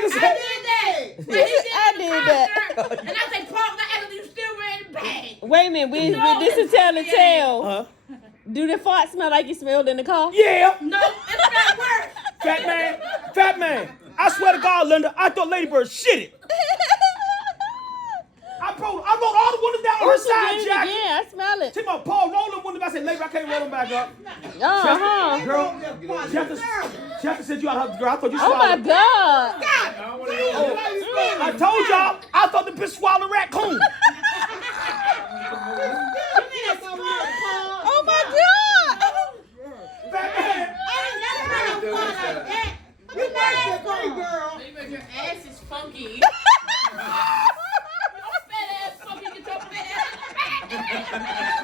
nigga said. I did that. But he did I did that. concert, and I say, Paul, I asked him, you still wearing the bag? Wait a minute, we No, this is tell the tale. Huh? Do the fart smell like you smelled in the car? Yeah. No, it's not worse. Fat man. I swear to God, Linda, I thought Lady Bird shit it. I rolled all the windows down on her side, Jack. Yeah, I smell it. Take my Paul, roll them windows. I said, Lady, I can't roll them back up. Uh-huh. Girl, Jessica said you out of girl. I thought you Oh swallowed. my God. I told y'all, I thought the bitch swallowed a raccoon. Oh my God. Fat man. Your ass is funky. Your fat ass funky. Get your fat ass back.